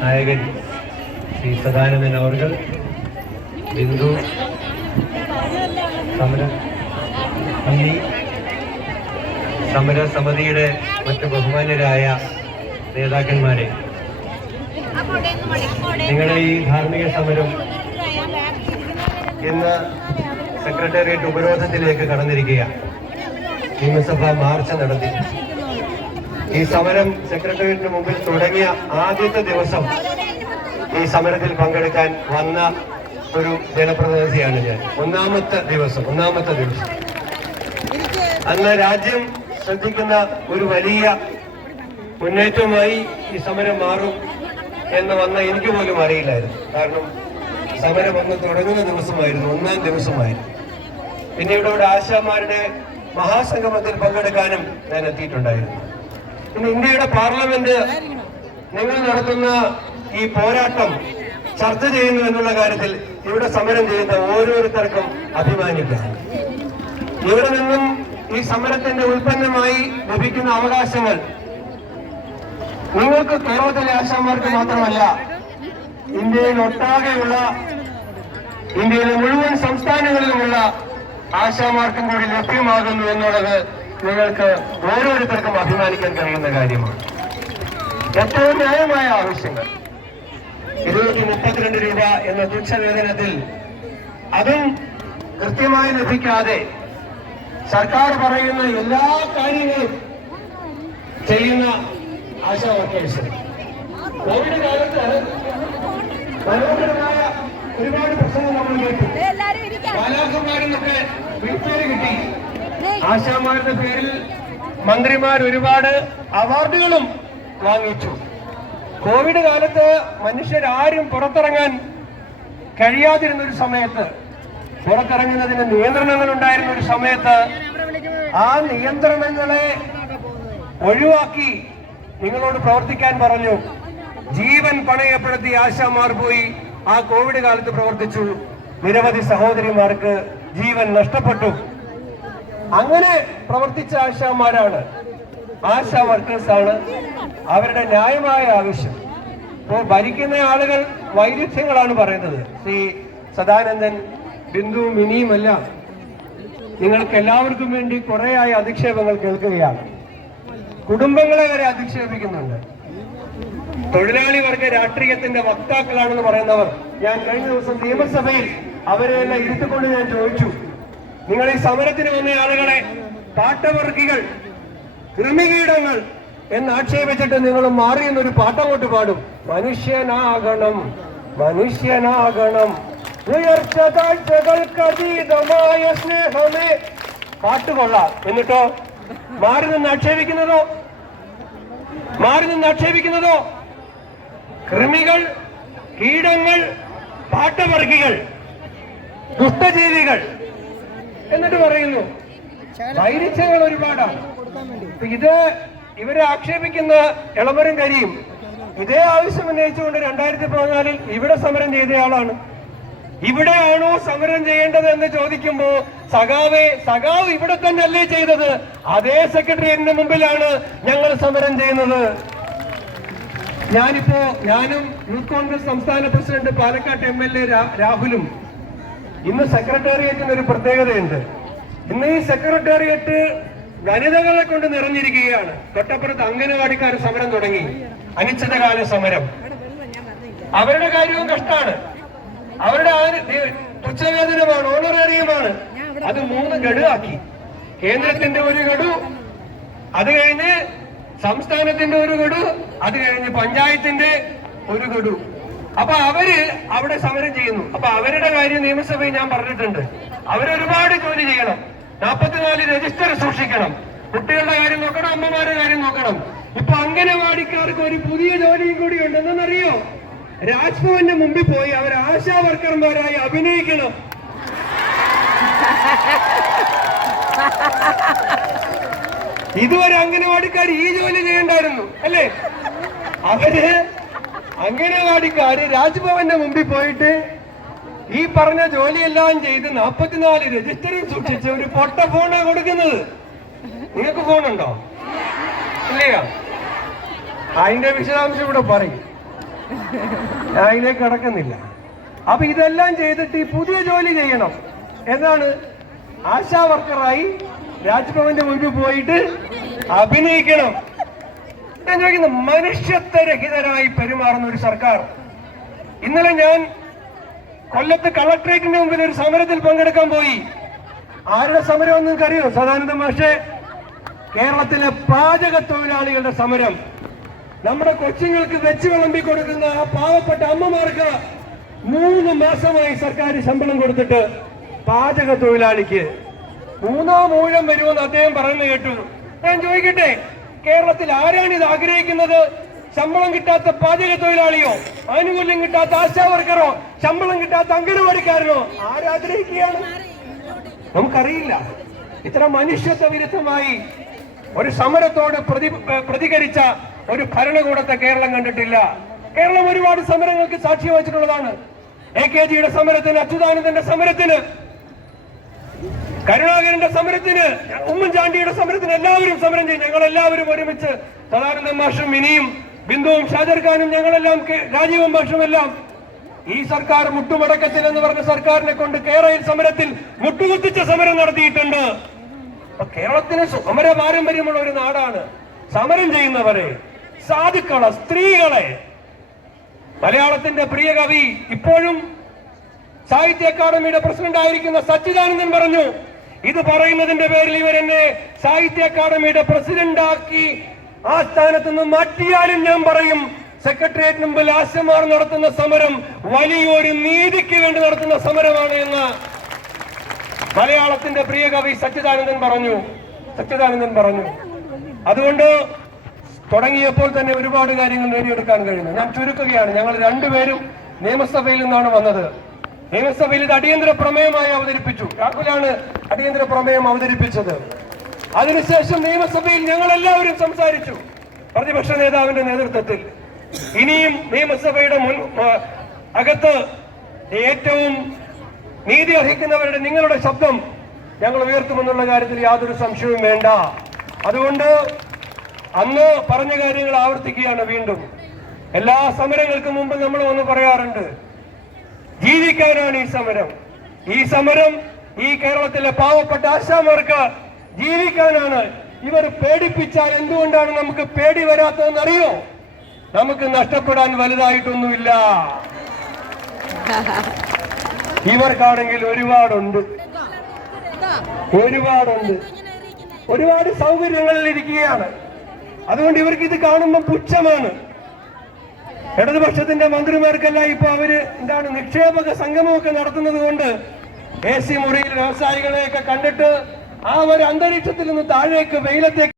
നായകൻ ശ്രീ സദാനന്ദൻ അവർകൾ ബിന്ദു സമര അന്നി സമര സമിതിയുടെ മറ്റു ബഹുമാന്യരായ നേതാക്കന്മാരെ. നിങ്ങളുടെ ഈ ധാർമ്മിക സമരം ഇന്ന് സെക്രട്ടേറിയറ്റ് ഉപരോധത്തിലേക്ക് കടന്നിരിക്കുക നിയമസഭ മാർച്ച് നടത്തി. ഈ സമരം സെക്രട്ടേറിയറ്റിന് മുമ്പിൽ തുടങ്ങിയ ആദ്യത്തെ ദിവസം ഈ സമരത്തിൽ പങ്കെടുക്കാൻ വന്ന ഒരു ജനപ്രതിനിധിയാണ് ഞാൻ. ഒന്നാമത്തെ ദിവസം ഒന്നാമത്തെ ദിവസം. അന്ന് രാജ്യം ശ്രദ്ധിക്കുന്ന ഒരു വലിയ മുന്നേറ്റമായി ഈ സമരം മാറും എന്ന് വന്ന എനിക്ക് പോലും അറിയില്ലായിരുന്നു. കാരണം സമരം അന്ന് തുടങ്ങുന്ന ദിവസമായിരുന്നു ഒന്നാം ദിവസമായിരുന്നു. പിന്നീട് ഇവിടെ ആശാമാരുടെ മഹാസംഗമത്തിൽ പങ്കെടുക്കാനും ഞാൻ എത്തിയിട്ടുണ്ടായിരുന്നു. ഇന്ത്യയുടെ പാർലമെന്റ് നിങ്ങൾ നടത്തുന്ന ഈ പോരാട്ടം ചർച്ച ചെയ്യുന്നു എന്നുള്ള കാര്യത്തിൽ ഇവിടെ സമരം ചെയ്യുന്ന ഓരോരുത്തർക്കും അഭിമാനിക്കാം. ഇവിടെ നിന്നും ഈ സമരത്തിന്റെ ഉൽപ്പന്നമായി ലഭിക്കുന്ന അവകാശങ്ങൾ നിങ്ങൾക്ക് കേരളത്തിലെ ആശാമാർക്ക് മാത്രമല്ല ഇന്ത്യയിൽ ഒട്ടാകെയുള്ള ഇന്ത്യയിലെ മുഴുവൻ സംസ്ഥാനങ്ങളിലുമുള്ള ആശാമാർക്കും കൂടി ലഭ്യമാകുന്നു എന്നുള്ളത് നിങ്ങൾക്ക് ഓരോരുത്തർക്കും അഭിമാനിക്കാൻ കഴിയുന്ന കാര്യമാണ്. ഏറ്റവും ന്യായമായ ആവശ്യങ്ങൾ. ഇരുന്നൂറ്റി മുപ്പത്തിരണ്ട് രൂപ എന്ന തുച്ഛവേതനത്തിൽ അതും കൃത്യമായി ലഭിക്കാതെ സർക്കാർ പറയുന്ന എല്ലാ കാര്യങ്ങളും ചെയ്യുന്ന ആശാ വർക്കേഴ്സ്. കോവിഡ് കാലത്ത് മനോഹരമായ ഒരുപാട് പ്രശ്നങ്ങൾ നമ്മൾ കേട്ടു. എല്ലാരും നിന്നൊക്കെ വീട്ടുകാർ കിട്ടി. ആശാമാരുടെ പേരിൽ മന്ത്രിമാർ ഒരുപാട് അവാർഡുകളും വാങ്ങിച്ചു. കോവിഡ് കാലത്ത് മനുഷ്യരാരും പുറത്തിറങ്ങാൻ കഴിയാതിരുന്ന ഒരു സമയത്ത് പുറത്തിറങ്ങുന്നതിന് നിയന്ത്രണങ്ങൾ ഉണ്ടായിരുന്ന ഒരു സമയത്ത് ആ നിയന്ത്രണങ്ങളെ ഒഴിവാക്കി നിങ്ങളോട് പ്രവർത്തിക്കാൻ പറഞ്ഞു. ജീവൻ പണയപ്പെടുത്തി ആശാമാർ പോയി ആ കോവിഡ് കാലത്ത് പ്രവർത്തിച്ചു. നിരവധി സഹോദരിമാർക്ക് ജീവൻ നഷ്ടപ്പെട്ടു. അങ്ങനെ പ്രവർത്തിച്ച ആശാമാരാണ് ആശാ വർക്കേഴ്സ് ആണ് അവരുടെ ന്യായമായ ആവശ്യം. ഇപ്പോൾ ഭരിക്കുന്ന ആളുകൾ വൈരുദ്ധ്യങ്ങളാണ് പറയുന്നത്. ശ്രീ സദാനന്ദൻ ബിന്ദു മിനിയുമല്ല നിങ്ങൾക്ക് എല്ലാവർക്കും വേണ്ടി കുറേയായി അധിക്ഷേപങ്ങൾ കേൾക്കുകയാണ്. കുടുംബങ്ങളെ വരെ അധിക്ഷേപിക്കുന്നുണ്ട്. തൊഴിലാളി വർഗ രാഷ്ട്രീയത്തിന്റെ വക്താക്കളാണെന്ന് പറയുന്നവർ. ഞാൻ കഴിഞ്ഞ ദിവസം നിയമസഭയിൽ അവരെല്ലാം ഇരുത്തിക്കൊണ്ട് ഞാൻ ചോദിച്ചു. നിങ്ങൾ ഈ സമരത്തിന് വന്ന ആളുകളെ പാട്ടവർഗികൾ കൃമികീടങ്ങൾ എന്ന് ആക്ഷേപിച്ചിട്ട് നിങ്ങൾ മാറി എന്നൊരു പാട്ടങ്ങോട്ട് പാടും. മനുഷ്യനാകണം മനുഷ്യനാകണം. ഉയർച്ച താഴ്ചകൾക്ക് അതീതമായ സ്നേഹമേ. പാട്ട് കൊള്ളാം. എന്നിട്ടോ? മാറി നിന്ന് ആക്ഷേപിക്കുന്നതോ? മാറി നിന്ന് ആക്ഷേപിക്കുന്നതോ? കൃമികൾ കീടങ്ങൾ പാട്ടവർഗികൾ ദുഷ്ടജീവികൾ. എന്നിട്ട് പറയുന്നു വൈരുദ്ധ്യങ്ങൾ ഒരുപാടാണ്. ഇത് ഇവരെ ആക്ഷേപിക്കുന്ന ഇളമരം കരിയും. ഇതേ ആവശ്യം ഉന്നയിച്ചുകൊണ്ട് രണ്ടായിരത്തി പതിനാലിൽ ഇവിടെ സമരം ചെയ്തയാളാണ് ഇവിടെയാണോ സമരം ചെയ്യേണ്ടത് എന്ന് ചോദിക്കുമ്പോ സഖാവെ സഖാവ് ഇവിടെ തന്നെ അല്ലേ ചെയ്തത്? അതേ സെക്രട്ടേറിയറ്റിന് മുമ്പിലാണ് ഞങ്ങൾ സമരം ചെയ്യുന്നത്. ഞാനിപ്പോ ഞാനും യൂത്ത് കോൺഗ്രസ് സംസ്ഥാന പ്രസിഡന്റ് പാലക്കാട്ട് എം എൽ എ രാഹുലും ഇന്ന് സെക്രട്ടേറിയറ്റിന് ഒരു പ്രത്യേകതയുണ്ട്. ഇന്ന് ഈ സെക്രട്ടേറിയറ്റ് വനിതകളെ കൊണ്ട് നിറഞ്ഞിരിക്കുകയാണ്. തൊട്ടപ്പുറത്ത് അംഗനവാടിക്കാർ സമരം തുടങ്ങി. അനിശ്ചിതകാല സമരം. അവരുടെ കാര്യവും കഷ്ടാണ് അവരുടെ തുച്ഛവേതനമാണ് ഓണറേറിയമാണ്. അത് മൂന്ന് ഗഡുവാക്കി. കേന്ദ്രത്തിന്റെ ഒരു ഗഡു അത് കഴിഞ്ഞ് സംസ്ഥാനത്തിന്റെ ഒരു ഗഡു അത് കഴിഞ്ഞ് പഞ്ചായത്തിന്റെ ഒരു ഗഡു. അപ്പൊ അവർ അവിടെ സമരം ചെയ്യുന്നു. അപ്പൊ അവരുടെ കാര്യം നിയമസഭയിൽ ഞാൻ പറഞ്ഞിട്ടുണ്ട്. അവരൊരുപാട് ജോലി ചെയ്യണം. നാൽപ്പത്തിനാല് രജിസ്റ്റർ സൂക്ഷിക്കണം. കുട്ടികളുടെ കാര്യം നോക്കണം അമ്മമാരുടെ കാര്യം നോക്കണം. ഇപ്പൊ അംഗനവാടിക്കാർക്ക് ഒരു പുതിയ ജോലിയും കൂടി ഉണ്ടെന്നറിയോ? രാജ്ഭവന്റെ മുമ്പിൽ പോയി അവർ ആശാ വർക്കർമാരായി അഭിനയിക്കണം. ഇതുവരെ അംഗനവാടിക്കാർ ഈ ജോലി ചെയ്യണ്ടായിരുന്നു അല്ലേ? അവർ അംഗനവാടിക്കാര് രാജ്ഭവന്റെ മുമ്പിൽ പോയിട്ട് ഈ പറഞ്ഞ ജോലിയെല്ലാം ചെയ്ത് നാപ്പത്തിനാല് രജിസ്റ്ററിൽ സൂക്ഷിച്ച ഒരു പൊട്ട ഫോണാ കൊടുക്കുന്നത്. നിങ്ങൾക്ക് ഫോണുണ്ടോ? ഇല്ലയോ? അതിന്റെ വിശദാംശം ഇവിടെ പറയും. അതിലേക്ക് കിടക്കുന്നില്ല. അപ്പൊ ഇതെല്ലാം ചെയ്തിട്ട് ഈ പുതിയ ജോലി ചെയ്യണം. എന്നാണ് ആശാ വർക്കറായി രാജ്ഭവന്റെ മുൻപിൽ പോയിട്ട് അഭിനയിക്കണം. ഞാൻ ചോദിക്കുന്നു മനുഷ്യത്വരഹിതരായി പെരുമാറുന്ന ഒരു സർക്കാർ. ഇന്നലെ ഞാൻ കൊല്ലത്ത് കളക്ട്രേറ്റിന്റെ മുമ്പിൽ ഒരു സമരത്തിൽ പങ്കെടുക്കാൻ പോയി. ആരുടെ സമരം എന്ന് നിങ്ങൾക്കറിയോ? സദാനന്ദ മാഷെ കേരളത്തിലെ പാചക തൊഴിലാളികളുടെ സമരം. നമ്മുടെ കൊച്ചുങ്ങൾക്ക് വെച്ച് വിളമ്പി കൊടുക്കുന്ന ആ പാവപ്പെട്ട അമ്മമാർക്ക് മൂന്ന് മാസമായി സർക്കാർ ശമ്പളം കൊടുത്തിട്ട് പാചക തൊഴിലാളിക്ക് മൂന്നോ മൂഴം വരുമെന്ന് അദ്ദേഹം പറയുന്നത് കേട്ടു. ഞാൻ ചോദിക്കട്ടെ കേരളത്തിൽ ആരാണ് ഇത് ആഗ്രഹിക്കുന്നത്? ശമ്പളം കിട്ടാത്ത പാചക തൊഴിലാളിയോ ആനുകൂല്യം കിട്ടാത്ത ആശാ വർക്കറോ ശമ്പളം കിട്ടാത്ത അംഗനവാടിക്കാരനോ ആരാഗ്രഹിക്കുകയാണ് നമുക്കറിയില്ല. ഇത്ര മനുഷ്യത്വ വിരുദ്ധമായി ഒരു സമരത്തോട് പ്രതി പ്രതികരിച്ച ഒരു ഭരണകൂടത്തെ കേരളം കണ്ടിട്ടില്ല. കേരളം ഒരുപാട് സമരങ്ങൾക്ക് സാക്ഷ്യം വഹിച്ചിട്ടുള്ളതാണ് എ കെ ജിയുടെ സമരത്തിന് അച്യുതാനന്ദന്റെ സമരത്തിന് കരുണാകരന്റെ സമരത്തിന് ഉമ്മൻചാണ്ടിയുടെ സമരത്തിന് എല്ലാവരും സമരം ചെയ്യും. ഞങ്ങൾ എല്ലാവരും ഒരുമിച്ച് സദാനന്ദ മാഷും മിനിയും ബിന്ദുവും ഷാജർ ഖാനും ഞങ്ങളെല്ലാം രാജീവ് മാഷും എല്ലാം ഈ സർക്കാർ മുട്ടുമടക്കത്തിൽ എന്ന് പറഞ്ഞ സർക്കാരിനെ കൊണ്ട് കേരളയിൽ സമരത്തിൽ മുട്ടുകുത്തിച്ച സമരം നടത്തിയിട്ടുണ്ട്. കേരളത്തിന് സമര പാരമ്പര്യമുള്ള ഒരു നാടാണ്. സമരം ചെയ്യുന്നവരെ സാധുക്കളെ സ്ത്രീകളെ. മലയാളത്തിന്റെ പ്രിയ കവി ഇപ്പോഴും സാഹിത്യ അക്കാദമിയുടെ പ്രസിഡന്റ് ആയിരിക്കുന്ന സച്ചിദാനന്ദൻ പറഞ്ഞു ഇത് പറയുന്നതിന്റെ പേരിൽ ഇവരെന്നെ സാഹിത്യ അക്കാദമിയുടെ പ്രസിഡന്റ് ആക്കി ആ സ്ഥാനത്ത് നിന്ന് മാറ്റിയാലും ഞാൻ പറയും സെക്രട്ടേറിയറ്റിന് മുമ്പിൽ ആശമാർ നടത്തുന്ന സമരം വലിയൊരു നീതിക്ക് വേണ്ടി നടത്തുന്ന സമരമാണ് എന്ന്. മലയാളത്തിന്റെ പ്രിയ കവി സച്ചിദാനന്ദൻ പറഞ്ഞു. സച്ചിദാനന്ദൻ പറഞ്ഞു. അതുകൊണ്ട് തുടങ്ങിയപ്പോൾ തന്നെ ഒരുപാട് കാര്യങ്ങൾ നേടിയെടുക്കാൻ കഴിയുന്നു ഞാൻ ചുരുക്കുകയാണ്. ഞങ്ങൾ രണ്ടുപേരും നിയമസഭയിൽ നിന്നാണ് വന്നത്. നിയമസഭയിൽ ഇത് അടിയന്തര പ്രമേയമായി അവതരിപ്പിച്ചു. രാഹുലാണ് അടിയന്തര പ്രമേയം അവതരിപ്പിച്ചത്. അതിനുശേഷം നിയമസഭയിൽ ഞങ്ങൾ എല്ലാവരും സംസാരിച്ചു. പ്രതിപക്ഷ നേതാവിന്റെ നേതൃത്വത്തിൽ. ഇനിയും നിയമസഭയുടെ മുൻ അകത്ത് ഏറ്റവും നീതി അർഹിക്കുന്നവരുടെ നിങ്ങളുടെ ശബ്ദം ഞങ്ങൾ ഉയർത്തുമെന്നുള്ള കാര്യത്തിൽ യാതൊരു സംശയവും വേണ്ട. അതുകൊണ്ട് അന്ന് പറഞ്ഞ കാര്യങ്ങൾ ആവർത്തിക്കുകയാണ് വീണ്ടും. എല്ലാ സമരങ്ങൾക്കും മുമ്പ് നമ്മൾ ഒന്ന് പറയാറുണ്ട്. ജീവിക്കാനാണ് ഈ സമരം. ഈ സമരം ഈ കേരളത്തിലെ പാവപ്പെട്ട ആശാമാർക്ക് ജീവിക്കാനാണ്. ഇവർ പേടിപ്പിച്ചാൽ എന്തുകൊണ്ടാണ് നമുക്ക് പേടി വരാത്തതെന്ന് അറിയോ നമുക്ക് നഷ്ടപ്പെടാൻ വലുതായിട്ടൊന്നുമില്ല. ഇവർക്കാണെങ്കിൽ ഒരുപാടുണ്ട്. ഒരുപാടുണ്ട്. ഒരുപാട് സൗകര്യങ്ങളിൽ ഇരിക്കുകയാണ് അതുകൊണ്ട് ഇവർക്ക് ഇത് കാണുമ്പോൾ പുച്ഛമാണ്. ഇടതുപക്ഷത്തിന്റെ മന്ത്രിമാർക്കെല്ലാം ഇപ്പൊ അവർ എന്താണ് നിക്ഷേപക സംഗമമൊക്കെ നടത്തുന്നത് കൊണ്ട് എ സി മുറിയിൽ വ്യവസായികളെയൊക്കെ കണ്ടിട്ട് ആ ഒരു അന്തരീക്ഷത്തിൽ നിന്ന് താഴേക്ക് വെയിലത്തേക്ക്